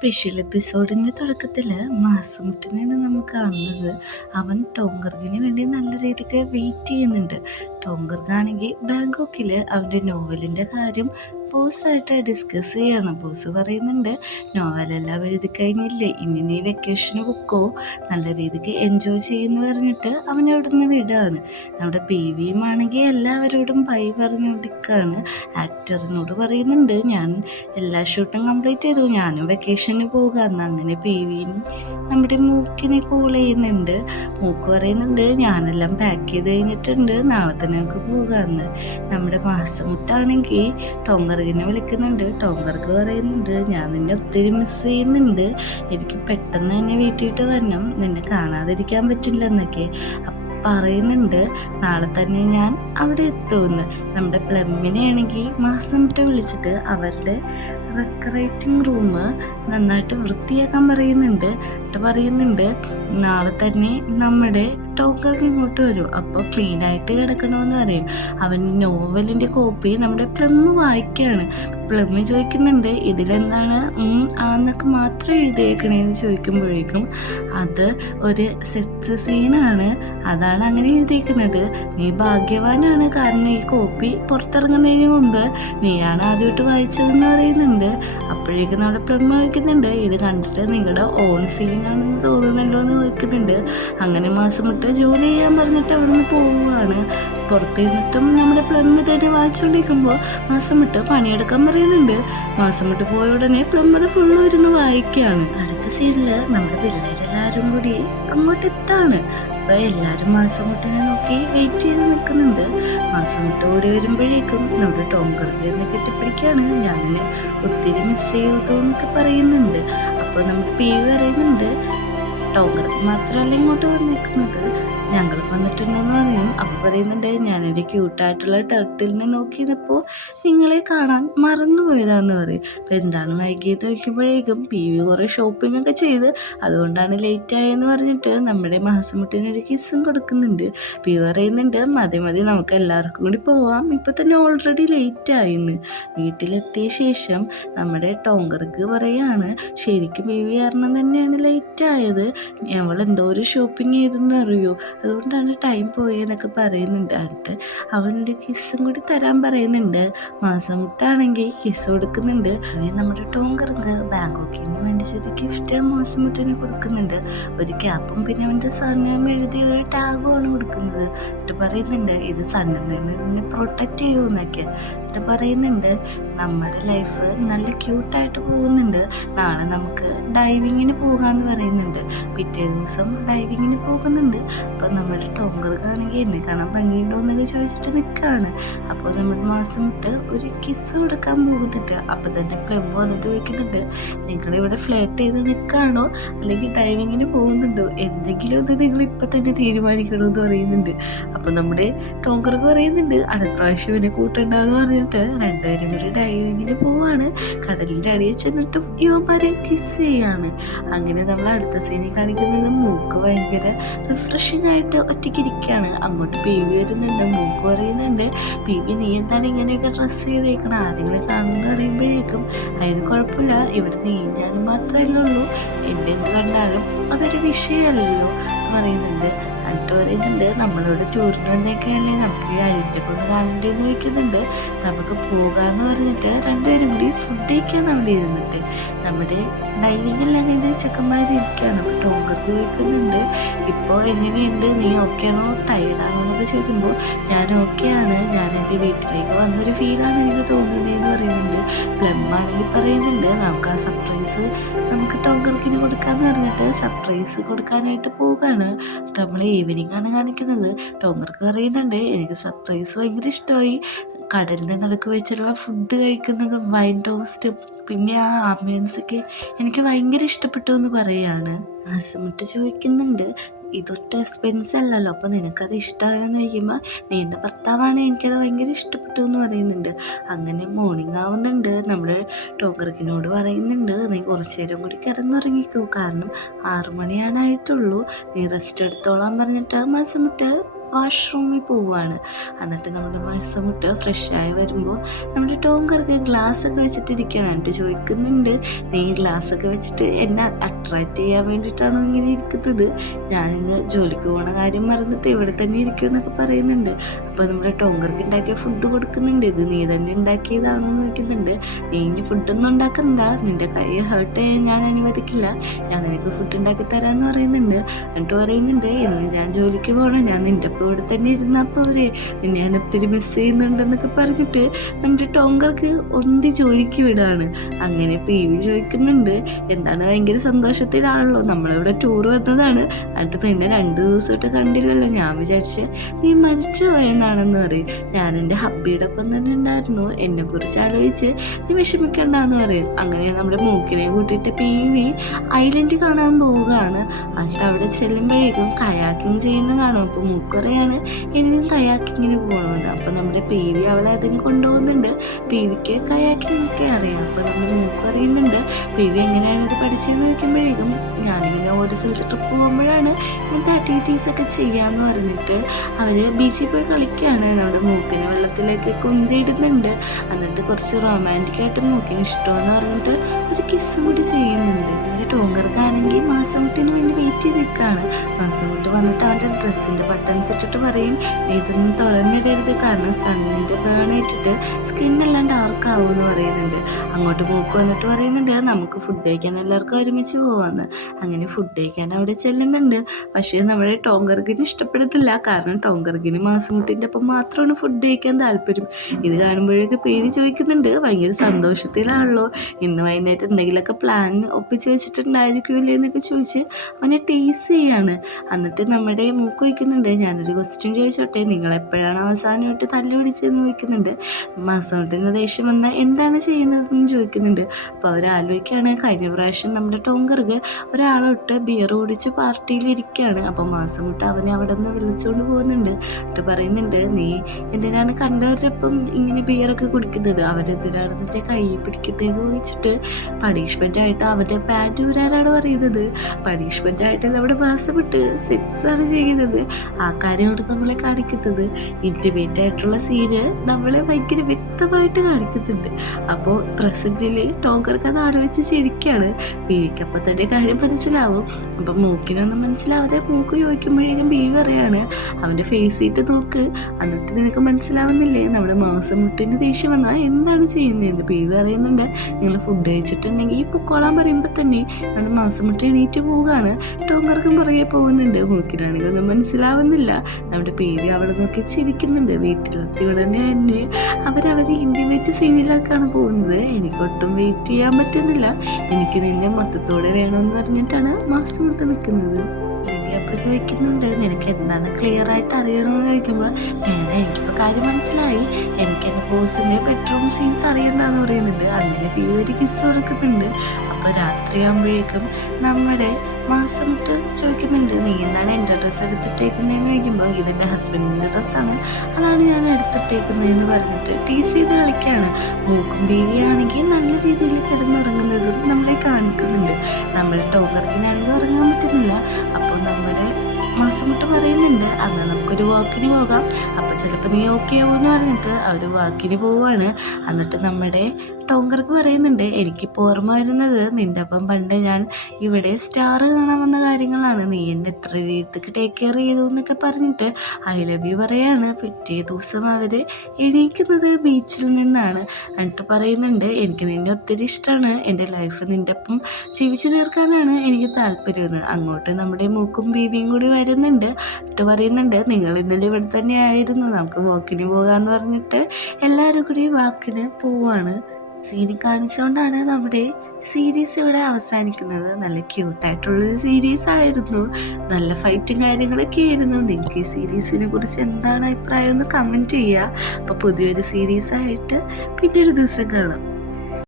Special എപ്പിസോഡിൻ്റെ തുടക്കത്തിൽ മാസമുട്ടിനെയാണ് നമ്മൾ കാണുന്നത്. അവൻ ടോങ്കർഗിന് വേണ്ടി നല്ല രീതിക്ക് വെയിറ്റ് ചെയ്യുന്നുണ്ട്. ടോങ്കർഗാണെങ്കിൽ ബാങ്കോക്കിൽ അവൻ്റെ നോവലിൻ്റെ കാര്യം ബോസായിട്ട് ഡിസ്കസ് ചെയ്യണം. ബോസ് പറയുന്നുണ്ട്, നോവലെല്ലാം എഴുതി കഴിഞ്ഞില്ലേ, ഇനി നീ വെക്കേഷന് പൊക്കോ, നല്ല രീതിക്ക് എൻജോയ് ചെയ്യുമെന്ന് പറഞ്ഞിട്ട് അവൻ അവിടെ നിന്ന് വിടുകയാണ്. നമ്മുടെ പി വിയും ആണെങ്കിൽ എല്ലാവരോടും ബൈ പറഞ്ഞുകൊണ്ടിരിക്കുകയാണ്. ആക്ടറിനോട് പറയുന്നുണ്ട്, ഞാൻ എല്ലാ ഷൂട്ടും കംപ്ലീറ്റ് ചെയ്തു, ഞാനും വെക്കേഷന് പോകാമെന്ന്. അങ്ങനെ പി വിയും നമ്മുടെ മൂക്കിനെ കോൾ ചെയ്യുന്നുണ്ട്. മൂക്ക് പറയുന്നുണ്ട്, ഞാനെല്ലാം പാക്ക് ചെയ്ത് കഴിഞ്ഞിട്ടുണ്ട്, നാളെ തന്നെ നമുക്ക് പോകാമെന്ന്. നമ്മുടെ മാസമുട്ടാണെങ്കിൽ ടോങ്കർഗിനെ വിളിക്കുന്നുണ്ട്. ടോങ്കർഗ് പറയുന്നുണ്ട്, ഞാൻ നിന്നെ ഒത്തിരി മിസ് ചെയ്യുന്നുണ്ട്, എനിക്ക് പെട്ടെന്ന് തന്നെ വീട്ടിട്ട് വരണം, നിന്നെ കാണാതിരിക്കാൻ പറ്റില്ല എന്നൊക്കെ പറയുന്നുണ്ട്. നാളെ തന്നെ ഞാൻ അവിടെ എത്തുമെന്ന്. നമ്മുടെ പ്ലമ്മിനെ ആണെങ്കിൽ മാസമുട്ട വിളിച്ചിട്ട് അവരുടെ റെക്കറേറ്റിംഗ് റൂം നന്നായിട്ട് വൃത്തിയാക്കാൻ പറയുന്നുണ്ട്. നാളെ തന്നെ നമ്മുടെ ടോങ്കർക്ക് ഇങ്ങോട്ട് വരും, അപ്പോൾ ക്ലീൻ ആയിട്ട് കിടക്കണമെന്ന് പറയും. അവൻ നോവലിൻ്റെ കോപ്പി നമ്മുടെ പ്ലമ്മ് വായിക്കുകയാണ്. പ്ലമ്മ് ചോദിക്കുന്നുണ്ട്, ഇതിലെന്താണ് ആന്നൊക്കെ മാത്രം എഴുതിയേക്കണേന്ന് ചോദിക്കുമ്പോഴേക്കും അത് ഒരു സെക്സ് സീനാണ്, അതാണ് അങ്ങനെ എഴുതിയേക്കുന്നത്. നീ ഭാഗ്യവാനാണ്, കാരണം ഈ കോപ്പി പുറത്തിറങ്ങുന്നതിന് മുമ്പ് നീയാണ് ആദ്യമായിട്ട് വായിച്ചതെന്ന് പറയുന്നുണ്ട്. അപ്പോഴേക്കും നമ്മുടെ പ്ലമ്മ് ചോദിക്കുന്നുണ്ട്, ഇത് കണ്ടിട്ട് നിങ്ങളുടെ ഓൺ സീനാണെന്ന് തോന്നുന്നല്ലോ എന്ന് ചോദിക്കുന്നുണ്ട്. അങ്ങനെ മാസമുട്ട് ജോലി ചെയ്യാൻ പറഞ്ഞിട്ട് അവിടെ നിന്ന് പോവുകയാണ്. പുറത്ത് നിന്നിട്ടും നമ്മുടെ പ്ലമ്മ് തന്നെ വായിച്ചുകൊണ്ടിരിക്കുമ്പോൾ മാസമുട്ട് പണിയെടുക്കാൻ പറയുന്നുണ്ട്. മാസമുട്ട് പോയ ഉടനെ പ്ലമ്മ് അത് ഫുള്ളും ഇരുന്ന് വായിക്കുകയാണ്. അടുത്ത സീനിൽ നമ്മുടെ പിള്ളേരെല്ലാവരും കൂടി അങ്ങോട്ട് എത്താണ്. അപ്പോൾ എല്ലാവരും മാസമുട്ടിനെ നോക്കി വെയിറ്റ് ചെയ്ത് നിൽക്കുന്നുണ്ട്. മാസമുട്ട് ഓടി വരുമ്പോഴേക്കും നമ്മുടെ ടോങ്കർക്ക് എന്നെ കെട്ടിപ്പിടിക്കുകയാണ്. ഞാനിനെ ഒത്തിരി മിസ് ചെയ്തോ എന്നൊക്കെ പറയുന്നുണ്ട്. അപ്പോൾ നമ്മുടെ പി പറയുന്നുണ്ട്, ടോങ്കർക്ക് മാത്രമല്ല ഇങ്ങോട്ട് വന്നിരിക്കുന്നത്, ഞങ്ങൾ വന്നിട്ടുണ്ടെന്ന് പറയും. അപ്പോൾ പറയുന്നുണ്ട്, ഞാനൊരു ക്യൂട്ടായിട്ടുള്ള ടർട്ടിലിനെ നോക്കിയപ്പോൾ നിങ്ങളെ കാണാൻ മറന്നുപോയതാന്ന് പറയും. അപ്പോൾ എന്താണ് വൈകിയത് നോക്കുമ്പോഴേക്കും പി വി കുറേ ഷോപ്പിംഗ് ഒക്കെ ചെയ്ത് അതുകൊണ്ടാണ് ലേറ്റ് ആയെന്ന് പറഞ്ഞിട്ട് നമ്മുടെ മാസമുട്ടിനൊരു കിസ്സും കൊടുക്കുന്നുണ്ട്. പി പറയുന്നുണ്ട്, മതി നമുക്ക് എല്ലാവർക്കും കൂടി പോവാം, ഇപ്പം തന്നെ ഓൾറെഡി ലേറ്റ് ആയിന്ന്. വീട്ടിലെത്തിയ ശേഷം നമ്മുടെ ടോങ്കർക്ക് പറയാണ്, ശരിക്കും പി വി കാരണം തന്നെയാണ് ലേറ്റ് ആയത്, അവൾ എന്തോ ഒരു ഷോപ്പിംഗ് ചെയ്തെന്ന് അറിയോ, അതുകൊണ്ടാണ് ടൈം പോയെന്നൊക്കെ പറയുന്നുണ്ട്. അടുത്ത് അവനൊരു കിസ്സും കൂടി തരാൻ പറയുന്നുണ്ട്. മാസമുട്ടാണെങ്കിൽ കിസ് കൊടുക്കുന്നുണ്ട്. നമ്മുടെ ടോങ്കർക്ക് ബാങ്കോക്കിൽ നിന്ന് മേടിച്ചൊരു ഗിഫ്റ്റ് മാസമുട്ടിന് കൊടുക്കുന്നുണ്ട്. ഒരു ക്യാപ്പും പിന്നെ അവൻ്റെ സർനെയിം എഴുതിയ ഒരു ടാഗുമാണ് കൊടുക്കുന്നത്. എന്നിട്ട് പറയുന്നുണ്ട്, ഇത് സണ്ണിൽ നിന്ന് നിന്നെ പ്രൊട്ടക്റ്റ് ചെയ്യുമെന്നൊക്കെ. എന്നിട്ട് പറയുന്നുണ്ട്, നമ്മുടെ ലൈഫ് നല്ല ക്യൂട്ടായിട്ട് പോകുന്നുണ്ട്, നാളെ നമുക്ക് ഡൈവിങ്ങിന് പോകാമെന്ന് പറയുന്നുണ്ട്. പിറ്റേ ദിവസം ഡൈവിങ്ങിന് പോകുന്നുണ്ട്. അപ്പോൾ നമ്മുടെ ടോങ്കർക്കാണെങ്കിൽ എന്നെ കാണാൻ ഭംഗിയുണ്ടോ എന്നൊക്കെ ചോദിച്ചിട്ട് നിൽക്കുകയാണ്. അപ്പോൾ നമ്മുടെ മാസമുട്ട് ഒരു കിസ് കൊടുക്കാൻ പോകുന്നുണ്ട്. അപ്പോൾ തന്നെ പ്ലംബ് വന്നിട്ട് ചോദിക്കുന്നുണ്ട്, നിങ്ങളിവിടെ ഫ്ലേർട്ട് ചെയ്ത് നിൽക്കുകയാണോ അല്ലെങ്കിൽ ഡൈവിങ്ങിന് പോകുന്നുണ്ടോ, എന്തെങ്കിലും ഒന്ന് നിങ്ങൾ ഇപ്പം തന്നെ തീരുമാനിക്കണമെന്ന് പറയുന്നുണ്ട്. അപ്പോൾ നമ്മുടെ ടോങ്കർക്ക് പറയുന്നുണ്ട്, അടുത്ത പ്രാവശ്യം ഇവനെ കൂട്ടുണ്ടാന്ന് പറഞ്ഞിട്ട് രണ്ടുപേരും കൂടി ഡൈവിങ്ങിന് പോവാണ്. കടലിൻ്റെ അടിയിൽ ചെന്നിട്ടും ഇവന്മാരെ കിസ് ചെയ്യാണ്. അങ്ങനെ നമ്മൾ അടുത്ത സീനിൽ കാണിക്കുന്നത് മൂക്ക് ഭയങ്കര റിഫ്രഷിംഗ് ആയിട്ട് ഒറ്റയ്ക്കിരിക്കുകയാണ്. അങ്ങോട്ട് പി വി വരുന്നുണ്ട്. മൂക്ക് പറയുന്നുണ്ട്, പി വി നീ എന്താണ് ഇങ്ങനെയൊക്കെ ഡ്രസ്സ് ചെയ്തേക്കണം, ആരെങ്കിലും കാണുമെന്ന് പറയുമ്പോഴേക്കും അതിന് കുഴപ്പമില്ല, ഇവിടെ നീ ഞാനും മാത്രമല്ലേ ഉള്ളൂ, എന്നെ എന്ത് കണ്ടാലും അതൊരു വിഷയമല്ലല്ലോ എന്ന് പറയുന്നുണ്ട്. എന്നിട്ട് പറയുന്നുണ്ട്, നമ്മളോട് ടൂറിന് വന്നേക്കല്ലേ, നമുക്ക് ഈ ഐലൻഡൊക്കെ ഒന്ന് കാണണ്ടേന്ന് ചോദിക്കുന്നുണ്ട്. നമുക്ക് പോകാമെന്ന് പറഞ്ഞിട്ട് രണ്ടുപേരും കൂടി ഫുഡ് കഴിക്കാൻ അവിടെ ഇരുന്നിട്ട് നമ്മുടെ ഡൈവിംഗ് എല്ലാം കഴിഞ്ഞ് ചെക്കന്മാരിയ്ക്കുകയാണ്. അപ്പോൾ ടോങ്കർക്ക് ചോദിക്കുന്നുണ്ട്, ഇപ്പോൾ എങ്ങനെയുണ്ട്, നീ ഓക്കെ ആണോ ടയർഡാണോ എന്നൊക്കെ ചോദിക്കുമ്പോൾ ഞാൻ ഓക്കെയാണ്, ഞാൻ എൻ്റെ വീട്ടിലേക്ക് വന്നൊരു ഫീലാണ് എനിക്ക് തോന്നുന്നതെന്ന് പറയുന്നുണ്ട്. പ്ലമ്മാണെങ്കിൽ പറയുന്നുണ്ട്, നമുക്ക് ആ സർപ്രൈസ് നമുക്ക് ടോങ്കർക്കിന് കൊടുക്കാമെന്ന് പറഞ്ഞിട്ട് സർപ്രൈസ് കൊടുക്കാനായിട്ട് പോവുകയാണ്. നമ്മൾ ഈവനിങ് ആണ് കാണിക്കുന്നത്. ടോങ്കർക്ക് പറയുന്നുണ്ട്, എനിക്ക് സർപ്രൈസ് ഭയങ്കര ഇഷ്ടമായി, കടലിൻ്റെ നടുക്ക് വെച്ചുള്ള ഫുഡ് കഴിക്കുന്നതും വൈൻ ടോസ്റ്റും പിന്നെ ആ ആംബിയൻസൊക്കെ എനിക്ക് ഭയങ്കര ഇഷ്ടപ്പെട്ടു എന്ന് പറയുകയാണ്. മാസമുട്ട് ചോദിക്കുന്നുണ്ട്, ഇതൊട്ട് എക്സ്പെൻസ് അല്ലല്ലോ, അപ്പോൾ നിനക്കത് ഇഷ്ടമായോന്ന് ചോദിക്കുമ്പോൾ നീ എൻ്റെ ഭർത്താവാണ്, എനിക്കത് ഭയങ്കര ഇഷ്ടപ്പെട്ടു എന്ന് പറയുന്നുണ്ട്. അങ്ങനെ മോർണിംഗ് ആവുന്നുണ്ട്. നമ്മൾ ടോങ്കർക്കിനോട് പറയുന്നുണ്ട്, നീ കുറച്ച് നേരം കൂടി കിടന്നുറങ്ങിക്കോ, കാരണം 6 മണിയാണായിട്ടുള്ളൂ, നീ റെസ്റ്റ് എടുത്തോളാൻ പറഞ്ഞിട്ട് മാസമുട്ട് വാഷ്റൂമിൽ പോവുകയാണ്. എന്നിട്ട് നമ്മുടെ മാസമുട്ട് ഫ്രഷായി വരുമ്പോൾ നമ്മുടെ ടോങ്കർക്ക് ഗ്ലാസ്സൊക്കെ വെച്ചിട്ടിരിക്കുകയാണ്. എന്നിട്ട് ചോദിക്കുന്നുണ്ട്, നീ ഗ്ലാസ്സൊക്കെ വെച്ചിട്ട് എന്നെ അട്രാക്റ്റ് ചെയ്യാൻ വേണ്ടിയിട്ടാണോ ഇങ്ങനെ ഇരിക്കുന്നത്? ഞാനിന്ന് ജോലിക്ക് പോകണ കാര്യം മറന്നിട്ട് ഇവിടെ തന്നെ ഇരിക്കും എന്നൊക്കെ പറയുന്നുണ്ട്. അപ്പോൾ നമ്മുടെ ടോങ്കർക്ക് ഉണ്ടാക്കിയ ഫുഡ് കൊടുക്കുന്നുണ്ട്. ഇത് നീ തന്നെ ഉണ്ടാക്കിയതാണോ എന്ന് ചോദിക്കുന്നുണ്ട്. നീ ഇനി ഫുഡൊന്നും ഉണ്ടാക്കണ്ട, നിൻ്റെ കൈ ഹേർട്ട് ചെയ്യാൻ ഞാൻ അനുവദിക്കില്ല, ഞാൻ നിനക്ക് ഫുഡ് ഉണ്ടാക്കി തരാമെന്ന് പറയുന്നുണ്ട്. എന്നിട്ട് പറയുന്നുണ്ട്, ഇന്ന് ഞാൻ ജോലിക്ക് പോകണം, ഞാൻ നിൻ്റെ ഒപ്പം ഇവിടെ തന്നെ ഇരുന്നാൽ പോരെ, നിന്നെ ഞാൻ ഒത്തിരി മിസ് ചെയ്യുന്നുണ്ടെന്നൊക്കെ പറഞ്ഞിട്ട് നമ്മുടെ ടോങ്കർക്ക് ഒന്തി ജോലിക്ക് വിടാണ്. അങ്ങനെ PV ചോദിക്കുന്നുണ്ട്, എന്താണ് ഭയങ്കര സന്തോഷത്തിലാണല്ലോ, നമ്മളിവിടെ ടൂർ വന്നതാണ്, എന്നിട്ട് നിന്നെ 2 ദിവസമായിട്ട് കണ്ടില്ലല്ലോ, ഞാൻ വിചാരിച്ച് നീ മരിച്ചു പോയെന്നാണെന്ന് പറയും. ഞാൻ എൻ്റെ ഹബ്ബിയുടെ ഒപ്പം തന്നെ ഉണ്ടായിരുന്നു, എന്നെക്കുറിച്ച് ആലോചിച്ച് നീ വിഷമിക്കണ്ടെന്ന് പറയും. അങ്ങനെ നമ്മുടെ മൂക്കിനെ കൂട്ടിയിട്ട് PV ഐലൻഡ് കാണാൻ പോവുകയാണ്. എന്നിട്ട് അവിടെ ചെല്ലുമ്പോഴേക്കും കയാക്കിങ് ചെയ്യുന്ന കാണും. അപ്പോൾ മൂക്കറിയാണ് എനിക്കും കയാക്കിങ്ങിന് പോകണമെന്ന്. അപ്പോൾ നമ്മുടെ PV അവളെ അതിന് കൊണ്ടുപോകുന്നുണ്ട്. PVക്ക് കയാക്കിങ് ഒക്കെ അറിയാം. അപ്പോൾ നമ്മുടെ മൂക്ക് അറിയുന്നുണ്ട് PV എങ്ങനെയാണ് ഇത് പഠിച്ചതെന്ന് ചോദിക്കുമ്പോഴേക്കും ഞാനിങ്ങനെ ഒരു സ്ഥലത്ത് ട്രിപ്പ് പോകുമ്പോഴാണ് ഇങ്ങനത്തെ ആക്ടിവിറ്റീസൊക്കെ ചെയ്യാമെന്ന് പറഞ്ഞിട്ട് അവർ ബീച്ചിൽ പോയി കളിക്കുകയാണ്. നമ്മുടെ മൂക്കിനെ വെള്ളത്തിലേക്ക് കുന്തിയിടുന്നുണ്ട്. എന്നിട്ട് കുറച്ച് റൊമാൻറ്റിക്കായിട്ട് മൂക്കിന് ഇഷ്ടമെന്ന് പറഞ്ഞിട്ട് ഒരു കിസ് കൂടി ചെയ്യുന്നുണ്ട്. നമ്മുടെ ടോങ്കർക്കാണെങ്കിൽ മാസമുട്ടിന് വേണ്ടി വെയിറ്റ് ചെയ്ത് നിൽക്കുകയാണ്. മാസമുട്ട് വന്നിട്ട് അവൻ്റെ ഡ്രസ്സിൻ്റെ ബട്ടൺസ് ഇട്ടിട്ട് പറയും, ഇതൊന്നും തുറന്നിടരുത്, കാരണം സണ്ണിൻ്റെ ബേൺ ഏറ്റിട്ട് സ്കിന്നെല്ലാം ഡാർക്ക് ആവും എന്ന് പറയുന്നുണ്ട്. അങ്ങോട്ട് മൂക്ക് വന്നിട്ട് പറയുന്നുണ്ട്, നമുക്ക് ഫുഡ് കഴിക്കാൻ എല്ലാവർക്കും ഒരുമിച്ച് പോവാന്ന്. അങ്ങനെ ഫുഡ് കഴിക്കാൻ അവിടെ ചെല്ലുന്നുണ്ട്. പക്ഷേ നമ്മുടെ ടോങ്കർക്കിന് ഇഷ്ടപ്പെടത്തില്ല, കാരണം ടോങ്കർക്കിന് മാസമുട്ടിൻ്റെ ഒപ്പം മാത്രമാണ് ഫുഡ് കഴിക്കാൻ താല്പര്യം. ഇത് കാണുമ്പോഴേക്ക് PV ചോദിക്കുന്നുണ്ട്, ഭയങ്കര സന്തോഷത്തിലാണല്ലോ, ഇന്ന് വൈകുന്നേരം എന്തെങ്കിലുമൊക്കെ പ്ലാൻ ഒപ്പിച്ച് വെച്ചിട്ടുണ്ടായിരിക്കുമല്ലേ എന്നൊക്കെ ചോദിച്ച് അവനെ ടേസ്റ്റ് ചെയ്യാണ്. എന്നിട്ട് നമ്മുടെ മൂക്ക് വയ്ക്കുന്നുണ്ട്, ഞാനൊരു ക്വസ്റ്റ്യൻ ചോദിച്ചോട്ടെ, നിങ്ങളെപ്പോഴാണ് അവസാനമായിട്ട് തല്ല് പിടിച്ചതെന്ന് ചോദിക്കുന്നുണ്ട്. മാസമുട്ടിന് ദേഷ്യം വന്നാൽ എന്താണ് ചെയ്യുന്നതെന്ന് ചോദിക്കുന്നുണ്ട്. അപ്പോൾ അവർ ആലോചിക്കുകയാണ്, കഴിഞ്ഞ പ്രാവശ്യം നമ്മുടെ ടോങ്കർക്ക് ഒരാളൊട്ട് ബിയർ കുടിച്ച് പാർട്ടിയിലിരിക്കുകയാണ്. അപ്പോൾ മാസമുട്ട് അവനെ അവിടെ നിന്ന് വിളിച്ചുകൊണ്ട് പോകുന്നുണ്ട്. എന്നിട്ട് പറയുന്നുണ്ട്, നീ എന്തിനാണ് കണ്ടവരൊപ്പം ഇങ്ങനെ ബിയറൊക്കെ കുടിക്കുന്നത്, അവരെന്തിനാണ് നിൻ്റെ കൈ പിടിക്കുന്നതെന്ന് ചോദിച്ചിട്ട് പണിഷ്മെൻ്റായിട്ട് അവൻ്റെ പാൻറ് ഊരാനാണ് പറയുന്നത്. പണിഷ്മെൻ്റായിട്ട് നമ്മുടെ മാസമുട്ട് സെക്സാണ് ചെയ്യുന്നത്. ആ കാര്യമാണ് നമ്മളെ കാണിക്കുന്നത്. ഇൻറ്റിമേറ്റ് ആയിട്ടുള്ള സീന് നമ്മളെ ഭയങ്കര വ്യക്തമായിട്ട് കാണിക്കുന്നുണ്ട്. അപ്പോൾ പ്രസൻറ്റിൽ ടോങ്കർക്ക് അത് ആലോചിച്ച് ചിരിക്കുകയാണ്. PVക്ക് അപ്പം തന്നെ കാര്യം മനസ്സിലാവും. അപ്പം മൂക്കിനൊന്നും മനസ്സിലാവാതെ മൂക്ക് ചോദിക്കുമ്പോഴേക്കും PV പറയാണ്, അവൻ്റെ ഫേസ് ചെയ്തിട്ട് നോക്ക്, എന്നിട്ട് നിനക്ക് മനസ്സിലാവുന്നില്ലേ നമ്മുടെ മാസമുട്ടിന് ദേഷ്യം വന്നാൽ എന്താണ് ചെയ്യുന്നതെന്ന്. PV പറയുന്നുണ്ട്, നിങ്ങൾ ഫുഡ് കഴിച്ചിട്ടുണ്ടെങ്കിൽ പൊക്കോളാൻ പറയുമ്പോൾ തന്നെ നമ്മുടെ മാസമുട്ടി എണീറ്റ് പോവുകയാണ്. ടോങ്കർക്കും പുറകെ പോകുന്നുണ്ട്. മൂക്കിനാണെങ്കിൽ ഒന്നും മനസ്സിലാവുന്നില്ല. നമ്മുടെ PV അവളെ നോക്കി ചിരിക്കുന്നുണ്ട്. വീട്ടിലെത്തി ഉടനെ തന്നെ അവരവർ ഇൻറ്റിമേറ്റ് സീനിലേക്കാണ് പോകുന്നത്. എനിക്കൊട്ടും വെയിറ്റ് ചെയ്യാൻ പറ്റുന്നില്ല, എനിക്ക് നിന്നെ മൊത്തത്തോടെ വേണമെന്ന് പറഞ്ഞിട്ടാണ് മാസമുട്ട് നിൽക്കുന്നത്. PV അപ്പോൾ ചോദിക്കുന്നുണ്ട്, നിനക്ക് എന്താണ് ക്ലിയർ ആയിട്ട് അറിയണമെന്ന് ചോദിക്കുമ്പോൾ, വേണ്ട എനിക്കിപ്പോൾ കാര്യം മനസ്സിലായി, എനിക്ക് എൻ്റെ ബോസിൻ്റെ ബെഡ്റൂം സീൻസ് അറിയണ്ടെന്ന് പറയുന്നുണ്ട്. അങ്ങനെ PV ഒരു കിസ് കൊടുക്കുന്നുണ്ട്. അപ്പോൾ രാത്രിയാകുമ്പോഴേക്കും നമ്മുടെ മാസമുട്ട് ചോദിക്കുന്നുണ്ട്, നീ എന്താണ് എൻ്റെ ഡ്രസ്സ് എടുത്തിട്ടേക്കുന്നതെന്ന് ചോദിക്കുമ്പോൾ, ഇതെൻ്റെ ഹസ്ബൻഡിൻ്റെ ഡ്രസ്സാണ്, അതാണ് ഞാൻ എടുത്തിട്ടേക്കുന്നതെന്ന് പറഞ്ഞിട്ട് ടീസ് ചെയ്ത് കളിക്കുകയാണ്. മൂക്കും PV ആണെങ്കിൽ നല്ല രീതിയിൽ കിടന്നുറങ്ങുന്നതും നമ്മളെ കാണിക്കുന്നുണ്ട്. നമ്മുടെ ടോങ്കർക്കിനാണെങ്കിൽ ഉറങ്ങാൻ പറ്റുന്നില്ല. അപ്പോൾ നമ്മുടെ മാസമുട്ട് പറയുന്നുണ്ട്, അന്ന് നമുക്കൊരു വാക്കിന് പോകാം, അപ്പോൾ ചിലപ്പോൾ നീ ഓക്കെ ആവുമെന്ന് പറഞ്ഞിട്ട് അവർ വാക്കിന് പോവുകയാണ്. എന്നിട്ട് നമ്മുടെ ടോങ്കർക്ക് പറയുന്നുണ്ട്, എനിക്കിപ്പോൾ ഓർമ്മ വരുന്നത് നിൻ്റെ ഒപ്പം പണ്ട് ഞാൻ ഇവിടെ സ്റ്റാർ കാണാൻ വന്ന കാര്യങ്ങളാണ്, നീ എന്നെ എത്ര രീതിക്ക് ടേക്ക് കെയർ ചെയ്തു എന്നൊക്കെ പറഞ്ഞിട്ട് ഐ ലവ് യു പറയാണ്. പിറ്റേ ദിവസം അവർ എണീക്കുന്നത് ബീച്ചിൽ നിന്നാണ്. എന്നിട്ട് പറയുന്നുണ്ട്, എനിക്ക് നിന്നെ ഒത്തിരി ഇഷ്ടമാണ്, എൻ്റെ ലൈഫ് നിൻ്റെ ഒപ്പം ജീവിച്ചു തീർക്കാനാണ് എനിക്ക് താല്പര്യമെന്ന്. അങ്ങോട്ട് നമ്മുടെ മൂക്കും PVയും കൂടി വരുന്നുണ്ട്. എന്നിട്ട് പറയുന്നുണ്ട്, നിങ്ങൾ ഇന്നലെ ഇവിടെ തന്നെ ആയിരുന്നു, നമുക്ക് വാക്കിന് പോകാമെന്ന് പറഞ്ഞിട്ട് എല്ലാവരും കൂടി വാക്കിന് പോവാണ്. സീനി കാണിച്ചുകൊണ്ടാണ് നമ്മുടെ സീരീസ് ഇവിടെ അവസാനിക്കുന്നത്. നല്ല ക്യൂട്ടായിട്ടുള്ളൊരു സീരീസ് ആയിരുന്നു, നല്ല ഫൈറ്റും കാര്യങ്ങളൊക്കെ ആയിരുന്നു. നിങ്ങൾക്ക് ഈ സീരീസിനെ കുറിച്ച് എന്താണ് അഭിപ്രായം എന്ന് കമൻറ്റ് ചെയ്യുക. അപ്പോൾ പുതിയൊരു സീരീസായിട്ട് പിന്നൊരു ദിവസം കാണാം.